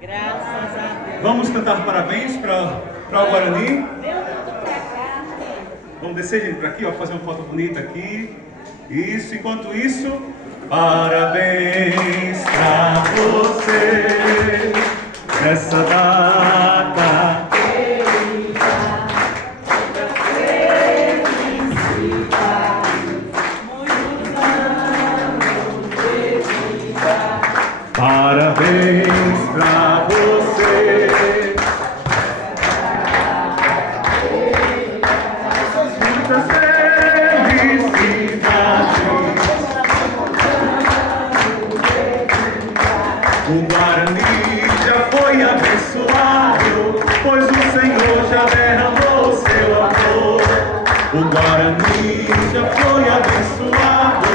Graças a Deus. Vamos cantar parabéns para o Guarani. Vamos descer, gente, para aqui, ó, fazer uma foto bonita aqui. Isso, enquanto isso, parabéns para você nessa data. Parabéns pra você. Muitas felicidades. O Guarani já foi abençoado, pois o Senhor já derramou seu amor. O Guarani já foi abençoado,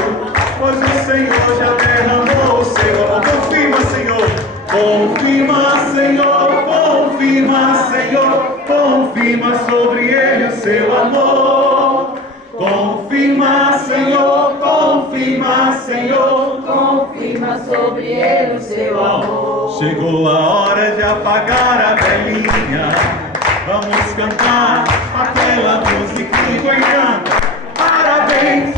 pois o Senhor já derramou seu amor. Confirma, Senhor. Confirma, Senhor. Confirma, Senhor. Confirma sobre ele o seu amor. Confirma, Senhor. Confirma, Senhor. Confirma sobre ele o seu amor. Chegou a hora de apagar a velhinha. Vamos cantar aquela musiquinha. Parabéns